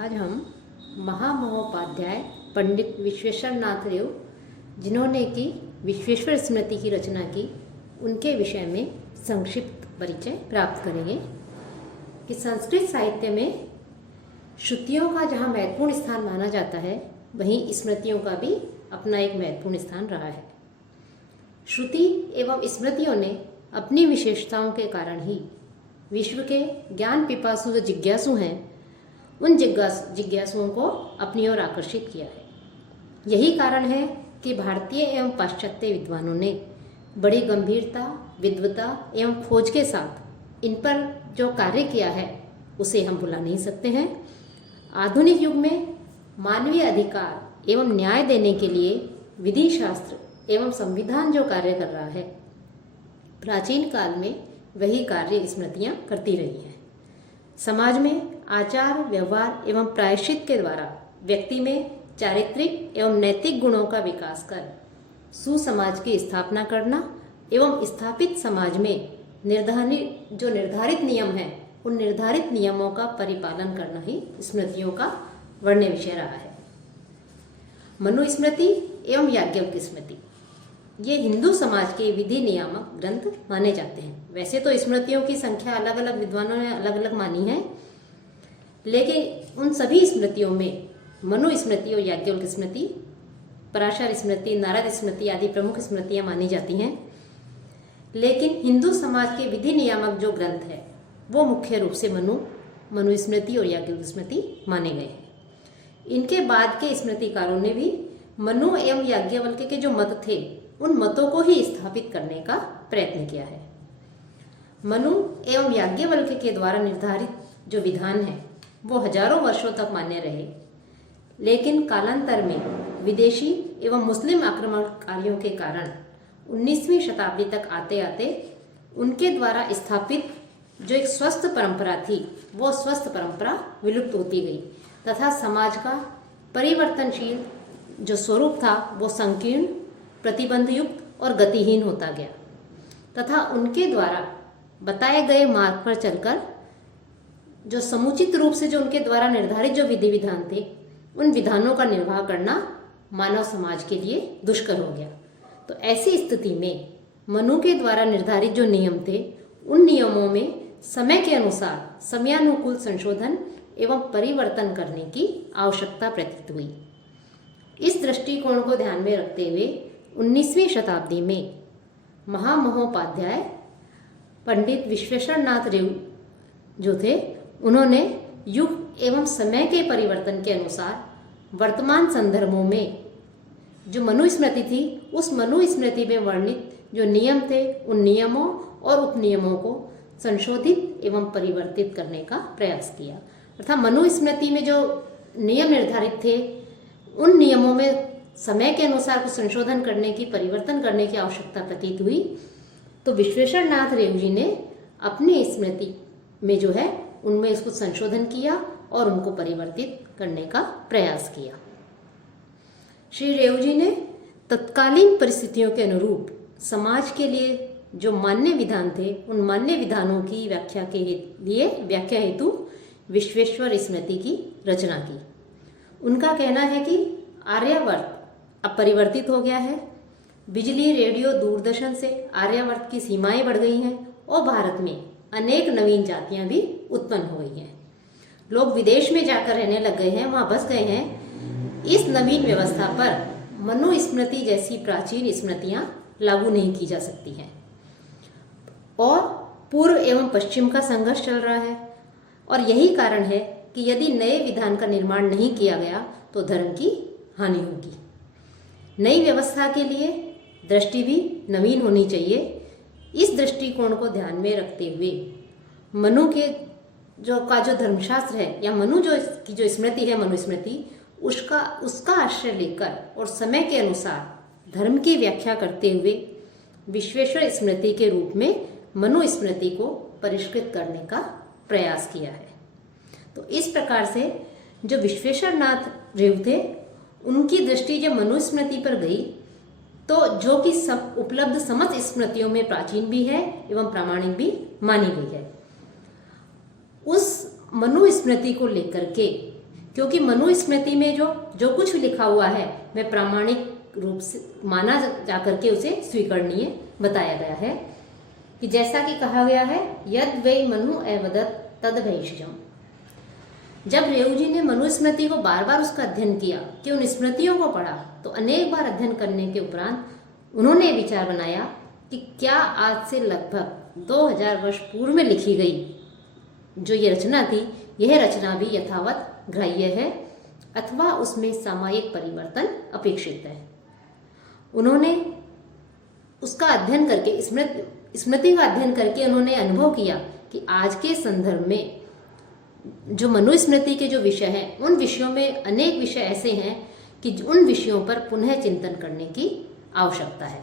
आज हम महामहोपाध्याय पंडित विश्वेश्वर नाथ रेव, जिन्होंने की विश्वेश्वर स्मृति की रचना की, उनके विषय में संक्षिप्त परिचय प्राप्त करेंगे कि संस्कृत साहित्य में श्रुतियों का जहाँ महत्वपूर्ण स्थान माना जाता है, वहीं स्मृतियों का भी अपना एक महत्वपूर्ण स्थान रहा है। श्रुति एवं स्मृतियों ने अपनी विशेषताओं के कारण ही विश्व के ज्ञान पिपासु जो जिज्ञासु हैं, उन जिज्ञासुओं को अपनी ओर आकर्षित किया है। यही कारण है कि भारतीय एवं पाश्चात्य विद्वानों ने बड़ी गंभीरता, विद्वता एवं खोज के साथ इन पर जो कार्य किया है, उसे हम भुला नहीं सकते हैं। आधुनिक युग में मानवीय अधिकार एवं न्याय देने के लिए विधि शास्त्र एवं संविधान जो कार्य कर रहा है, प्राचीन काल में वही कार्य स्मृतियाँ करती रही हैं। समाज में आचार, व्यवहार एवं प्रायश्चित के द्वारा व्यक्ति में चारित्रिक एवं नैतिक गुणों का विकास कर सुसमाज की स्थापना करना एवं स्थापित समाज में निर्धारित नियम हैं, उन निर्धारित नियमों का परिपालन करना ही स्मृतियों का वर्ण्य विषय रहा है। मनुस्मृति एवं याज्ञवल्क्य स्मृति ये हिंदू समाज के विधि नियामक ग्रंथ माने जाते हैं। वैसे तो स्मृतियों की संख्या अलग अलग विद्वानों ने अलग अलग मानी है, लेकिन उन सभी स्मृतियों में मनुस्मृति और याज्ञवल्क्य स्मृति, पराशर स्मृति, नारद स्मृति आदि प्रमुख स्मृतियां मानी जाती हैं। लेकिन हिंदू समाज के विधि नियामक जो ग्रंथ है, वो मुख्य रूप से मनुस्मृति और याज्ञवल्क्य स्मृति माने गए हैं। इनके बाद के स्मृतिकारों ने भी मनु एवं याज्ञवल्क्य के जो मत थे, उन मतों को ही स्थापित करने का प्रयत्न किया है। मनु एवं याज्ञवल्क्य के द्वारा निर्धारित जो विधान है, वो हजारों वर्षों तक मान्य रहे, लेकिन कालांतर में विदेशी एवं मुस्लिम आक्रमणकारियों के कारण 19वीं शताब्दी तक आते आते उनके द्वारा स्थापित जो एक स्वस्थ परंपरा थी, वो स्वस्थ परंपरा विलुप्त होती गई तथा समाज का परिवर्तनशील जो स्वरूप था, वो संकीर्ण, प्रतिबंध युक्त और गतिहीन होता गया तथा उनके द्वारा बताए गए मार्ग पर चलकर जो समुचित रूप से जो उनके द्वारा निर्धारित जो विधि विधान थे, उन विधानों का निर्वाह करना मानव समाज के लिए दुष्कर हो गया। तो ऐसी स्थिति में मनु के द्वारा निर्धारित जो नियम थे, उन नियमों में समय के अनुसार समयानुकूल संशोधन एवं परिवर्तन करने की आवश्यकता प्रतीत हुई। इस दृष्टिकोण को ध्यान में रखते हुए 19वीं शताब्दी में महामहोपाध्याय पंडित विश्वेश्वर नाथ रेव जो थे, उन्होंने युग एवं समय के परिवर्तन के अनुसार वर्तमान संदर्भों में जो मनुस्मृति थी, उस मनुस्मृति में वर्णित जो नियम थे, उन नियमों और उपनियमों को संशोधित एवं परिवर्तित करने का प्रयास किया। अर्थात मनुस्मृति में जो नियम निर्धारित थे, उन नियमों में समय के अनुसार कुछ संशोधन करने की, परिवर्तन करने की आवश्यकता प्रतीत हुई। तो विश्वेश्वर नाथ रेव जी ने अपनी स्मृति में जो है, उनमें इसको संशोधन किया और उनको परिवर्तित करने का प्रयास किया। श्री रेव जी ने तत्कालीन परिस्थितियों के अनुरूप समाज के लिए जो मान्य विधान थे, उन मान्य विधानों की व्याख्या हेतु विश्वेश्वर स्मृति की रचना की। उनका कहना है कि आर्यावर्त अब परिवर्तित हो गया है। बिजली, रेडियो, दूरदर्शन से आर्यावर्त की सीमाएं बढ़ गई हैं और भारत में अनेक नवीन जातियां भी उत्पन्न हो गई हैं। लोग विदेश में जाकर रहने लग गए हैं, वहां बस गए हैं। इस नवीन व्यवस्था पर मनुस्मृति जैसी प्राचीन स्मृतियां लागू नहीं की जा सकती हैं और पूर्व एवं पश्चिम का संघर्ष चल रहा है। और यही कारण है कि यदि नए विधान का निर्माण नहीं किया गया तो धर्म की हानि होगी। नई व्यवस्था के लिए दृष्टि भी नवीन होनी चाहिए। इस दृष्टिकोण को ध्यान में रखते हुए मनु के जो धर्मशास्त्र है, या मनु की जो स्मृति है, मनुस्मृति, उसका आश्रय लेकर और समय के अनुसार धर्म की व्याख्या करते हुए विश्वेश्वर स्मृति के रूप में मनुस्मृति को परिष्कृत करने का प्रयास किया है। तो इस प्रकार से जो विश्वेश्वर नाथ रेव थे, उनकी दृष्टि जब मनुस्मृति पर गई, तो जो कि सब उपलब्ध समस्त स्मृतियों में प्राचीन भी है एवं प्रामाणिक भी मानी गई है, उस मनुस्मृति को लेकर के क्योंकि मनुस्मृति में जो कुछ भी लिखा हुआ है वह प्रामाणिक रूप से माना जा करके उसे स्वीकरणीय बताया गया है। कि जैसा कि कहा गया है, यद वै मनु एवदत् तद वैश्यम। जब रेऊ जी ने मनुस्मृति को बार बार उसका अध्ययन किया, कि उन स्मृतियों को पढ़ा, तो अनेक बार अध्ययन करने के उपरांत उन्होंने विचार बनाया कि क्या आज से लगभग 2000 वर्ष पूर्व में लिखी गई जो ये रचना थी, यह रचना भी यथावत ग्राह्य है अथवा उसमें सामयिक परिवर्तन अपेक्षित है। उन्होंने उसका अध्ययन करके, स्मृति का अध्ययन करके उन्होंने अनुभव किया कि आज के संदर्भ में जो मनुस्मृति के जो विषय हैं, उन विषयों में अनेक विषय ऐसे हैं कि उन विषयों पर पुनः चिंतन करने की आवश्यकता है।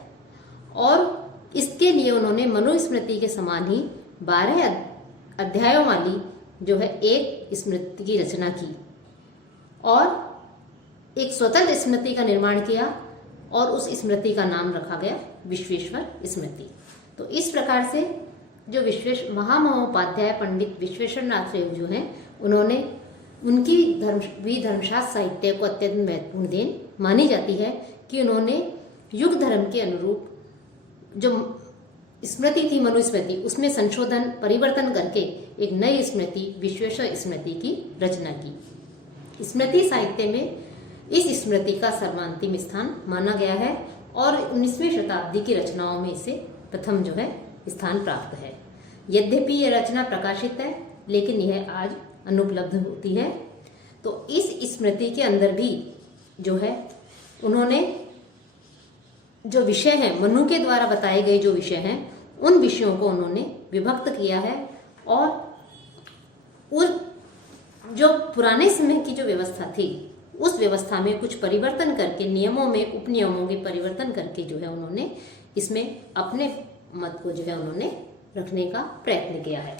और इसके लिए उन्होंने मनुस्मृति के समान ही 12 अध्यायों वाली जो है एक स्मृति की रचना की और एक स्वतंत्र स्मृति का निर्माण किया और उस स्मृति का नाम रखा गया विश्वेश्वर स्मृति। तो इस प्रकार से जो महामहोपाध्याय पंडित विश्वेश्वर नाथ रेऊ जो हैं, उन्होंने उनकी धर्मशास्त्र साहित्य को अत्यंत महत्वपूर्ण देन मानी जाती है कि उन्होंने युग धर्म के अनुरूप जो स्मृति थी मनुस्मृति, उसमें संशोधन परिवर्तन करके एक नई स्मृति विश्वेश्वर स्मृति की रचना की। स्मृति साहित्य में इस स्मृति का सर्वांतिम स्थान माना गया है और 19वीं शताब्दी की रचनाओं में इसे प्रथम जो है स्थान प्राप्त है। यद्यपि यह रचना प्रकाशित है, लेकिन यह आज अनुपलब्ध होती है। तो इस स्मृति के अंदर भी जो है उन्होंने जो विषय हैं, मनु के द्वारा बताए गए जो विषय हैं, उन विषयों को उन्होंने विभक्त किया है और उस जो पुराने समय की जो व्यवस्था थी, उस व्यवस्था में कुछ परिवर्तन करके, नियमों में उपनियमों के परिवर्तन करके जो है उन्होंने इसमें अपने मत को जो है उन्होंने रखने का प्रयत्न किया है।